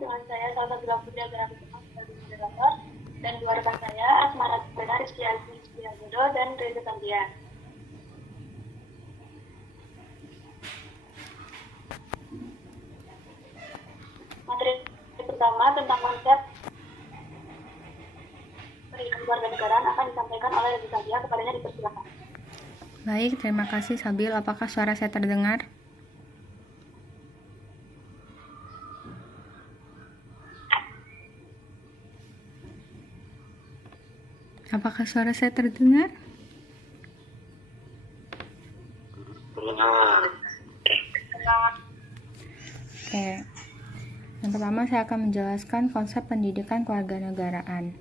dengan saya Salsabila Putri Agarami sebagai moderator dan dua rekan saya Asmara Benar, Rizky Agodo, dan Reza Santian. Materi pertama tentang konsep pendidikan kewarganegaraan akan disampaikan oleh Reza Santian. Kepadanya dipersilakan. Baik, terima kasih Sabil. Apakah suara saya terdengar? Apakah suara saya terdengar? Terdengar. Oke. Yang pertama saya akan menjelaskan konsep pendidikan kewarganegaraan.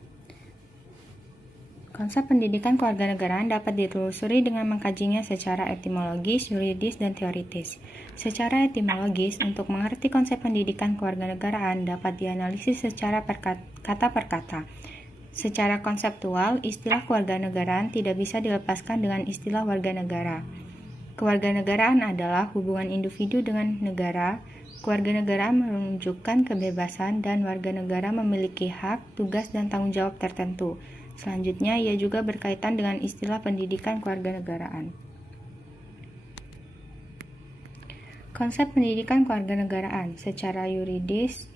Konsep pendidikan kewarganegaraan dapat ditelusuri dengan mengkajinya secara etimologis, yuridis, dan teoritis. Secara etimologis, untuk mengerti konsep pendidikan kewarganegaraan dapat dianalisis secara kata per kata. Secara konseptual, istilah kewarganegaraan tidak bisa dilepaskan dengan istilah warga negara. Kewarganegaraan adalah hubungan individu dengan negara. Kewarganegaraan menunjukkan kebebasan dan warga negara memiliki hak, tugas, dan tanggung jawab tertentu. Selanjutnya, ia juga berkaitan dengan istilah pendidikan kewarganegaraan. Konsep pendidikan kewarganegaraan secara yuridis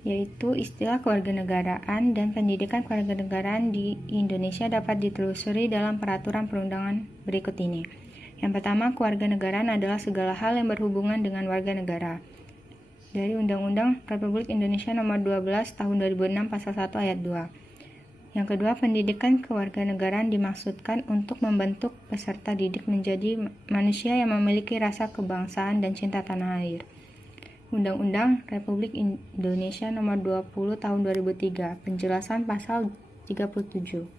yaitu istilah kewarganegaraan dan pendidikan kewarganegaraan di Indonesia dapat ditelusuri dalam peraturan perundangan berikut ini. Yang pertama, kewarganegaraan adalah segala hal yang berhubungan dengan warga negara. Dari Undang-Undang Republik Indonesia Nomor 12 Tahun 2006 Pasal 1 Ayat 2. Yang kedua, pendidikan kewarganegaraan dimaksudkan untuk membentuk peserta didik menjadi manusia yang memiliki rasa kebangsaan dan cinta tanah air. Undang-Undang Republik Indonesia Nomor 20 Tahun 2003, penjelasan pasal 37.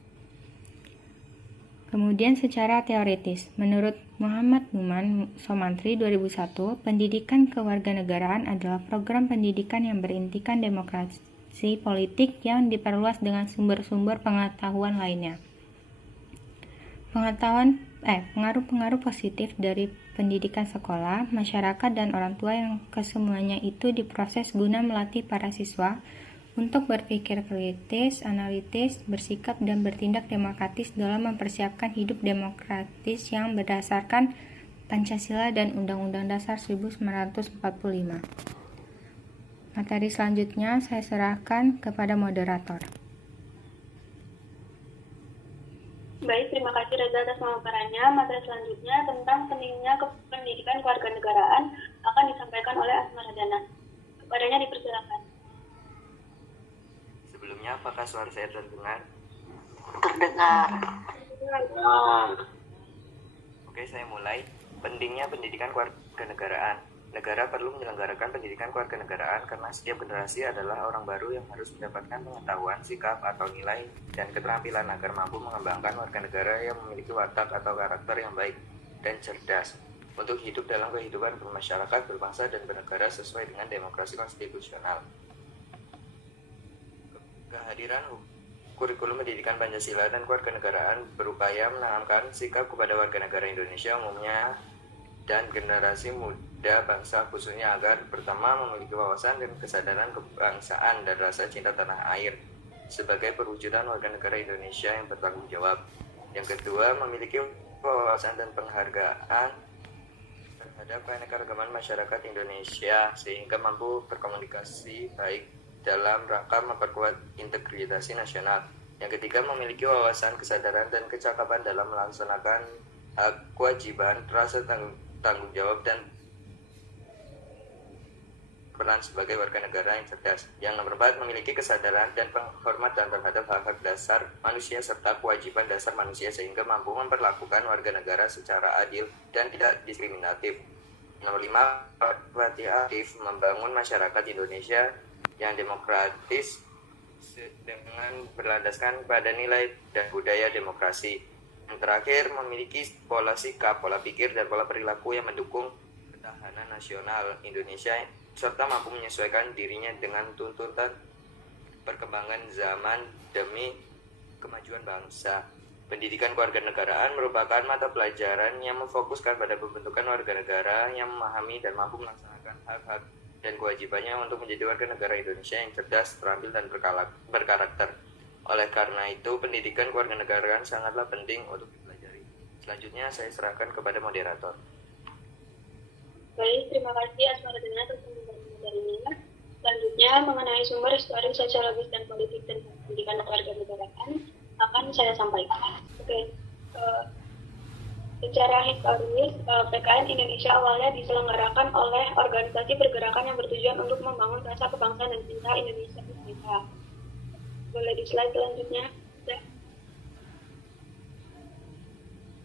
Kemudian secara teoritis, menurut Muhammad Numan Somantri 2001, pendidikan kewarganegaraan adalah program pendidikan yang berintikan demokrasi politik yang diperluas dengan sumber-sumber pengetahuan lainnya. Pengaruh-pengaruh positif dari pendidikan sekolah, masyarakat, dan orang tua yang kesemuanya itu diproses guna melatih para siswa untuk berpikir kritis, analitis, bersikap, dan bertindak demokratis dalam mempersiapkan hidup demokratis yang berdasarkan Pancasila dan Undang-Undang Dasar 1945. Materi selanjutnya saya serahkan kepada moderator. Baik, terima kasih Reza atas pemaparannya. Materi selanjutnya tentang pentingnya pendidikan kewarganegaraan akan disampaikan oleh Asmara Dana. Kepadanya dipersilakan. Sebelumnya, apakah suara saya terdengar? Terdengar. Oke, saya mulai. Pentingnya pendidikan kewarganegaraan. Negara perlu menyelenggarakan pendidikan kewarganegaraan karena setiap generasi adalah orang baru yang harus mendapatkan pengetahuan, sikap, atau nilai dan keterampilan agar mampu mengembangkan warga negara yang memiliki watak atau karakter yang baik dan cerdas untuk hidup dalam kehidupan bermasyarakat, berbangsa, dan bernegara sesuai dengan demokrasi konstitusional. Kehadiran kurikulum pendidikan Pancasila dan kewarganegaraan berupaya menanamkan sikap kepada warga negara Indonesia umumnya dan generasi muda bangsa khususnya agar pertama memiliki wawasan dan kesadaran kebangsaan dan rasa cinta tanah air sebagai perwujudan warga negara Indonesia yang bertanggung jawab. Yang kedua, memiliki wawasan dan penghargaan terhadap keanekaragaman masyarakat Indonesia sehingga mampu berkomunikasi baik dalam rangka memperkuat integritas nasional. Yang ketiga, memiliki wawasan, kesadaran, dan kecakapan dalam melaksanakan hak, kewajiban, rasa tanggung jawab, dan peran sebagai warga negara yang cerdas. Yang nomor 4, memiliki kesadaran dan penghormatan terhadap hak-hak dasar manusia serta kewajiban dasar manusia sehingga mampu memperlakukan warga negara secara adil dan tidak diskriminatif. Nomor 5, berpartisipasi aktif membangun masyarakat Indonesia yang demokratis dengan berlandaskan pada nilai dan budaya demokrasi. Yang terakhir, memiliki pola sikap, pola pikir, dan pola perilaku yang mendukung ketahanan nasional Indonesia serta mampu menyesuaikan dirinya dengan tuntutan perkembangan zaman demi kemajuan bangsa. Pendidikan kewarganegaraan merupakan mata pelajaran yang memfokuskan pada pembentukan warga negara yang memahami dan mampu melaksanakan hak-hak dan kewajibannya untuk menjadi warga negara Indonesia yang cerdas, terampil, dan berkarakter. Oleh karena itu, pendidikan kewarganegaraan sangatlah penting untuk dipelajari. Selanjutnya, saya serahkan kepada moderator. Baik, terima kasih Asmaradana atas pembicaraan materinya. Selanjutnya, mengenai sumber historis, sosiologis, dan politik dan pendidikan kewarganegaraan akan saya sampaikan. Secara historis, PKN Indonesia awalnya diselenggarakan oleh organisasi pergerakan yang bertujuan untuk membangun rasa kebangsaan dan cinta Indonesia di kita. Boleh di slide selanjutnya.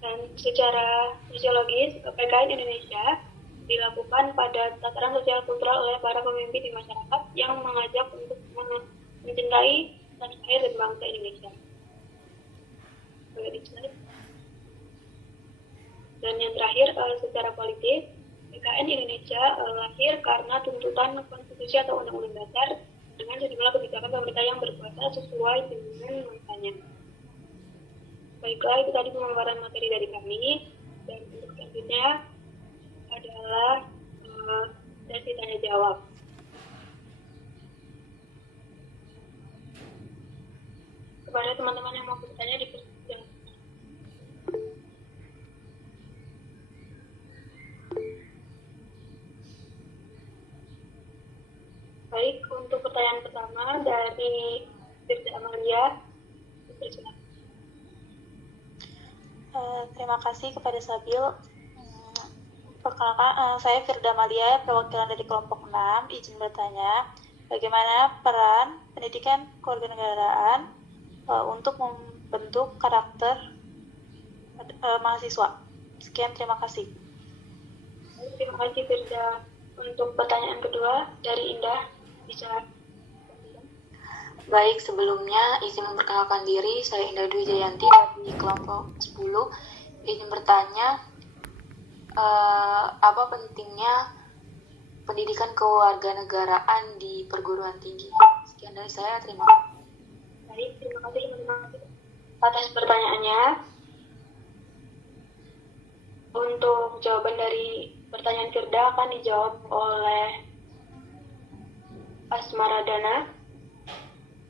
Dan secara sosiologis, PKN Indonesia dilakukan pada tataran sosial kultural oleh para pemimpin di masyarakat yang mengajak untuk mencintai tanah air dan bangsa Indonesia. Boleh di slide. Dan yang terakhir, secara politik, PKN Indonesia lahir karena tuntutan konstitusi atau undang-undang dasar dengan sejumlah kebijakan pemerintah yang berkuasa sesuai dengan masanya. Baiklah, itu tadi pemaparan materi dari kami. Dan untuk selanjutnya adalah sesi tanya jawab. Kepada teman-teman yang mau bertanya dipersilakan. Baik, untuk pertanyaan pertama dari Firda Amalia. Terima kasih kepada Sabil. Perkenalkan, saya Firda Amalia, perwakilan dari kelompok 6. Izin bertanya, bagaimana peran pendidikan kewarganegaraan untuk membentuk karakter mahasiswa? Sekian, terima kasih. Terima kasih Firda. Untuk pertanyaan kedua dari Indah, bisa. Baik, sebelumnya izin memperkenalkan diri, saya Indah Dwi Jayanti dari kelompok 10. Izin bertanya, apa pentingnya pendidikan kewarganegaraan di perguruan tinggi? Sekian dari saya, terima kasih. Baik, terima kasih teman-teman atas pertanyaannya. Untuk jawaban dari pertanyaan Firda akan dijawab oleh Asmaradana.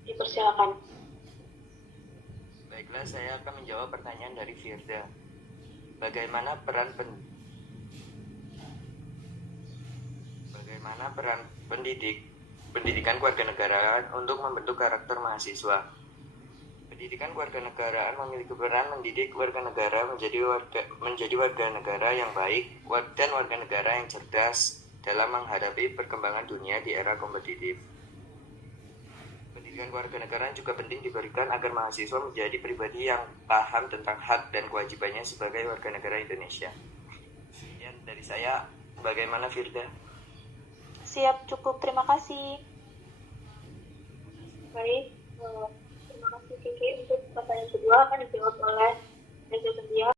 Dipersilakan. Baiklah, saya akan menjawab pertanyaan dari Firda. Bagaimana peran pendidikan kewarganegaraan untuk membentuk karakter mahasiswa? Pendidikan kewarganegaraan memiliki peran mendidik warga negara menjadi warga negara yang baik dan warga negara yang cerdas dalam menghadapi perkembangan dunia di era kompetitif. Pendidikan kewarganegaraan juga penting diberikan agar mahasiswa menjadi pribadi yang paham tentang hak dan kewajibannya sebagai warga negara Indonesia. Sekian dari saya. Bagaimana Firda? Siap, cukup. Terima kasih. Baik, terima kasih Kiki. Untuk pertanyaan kedua akan dijawab oleh Reza Setia.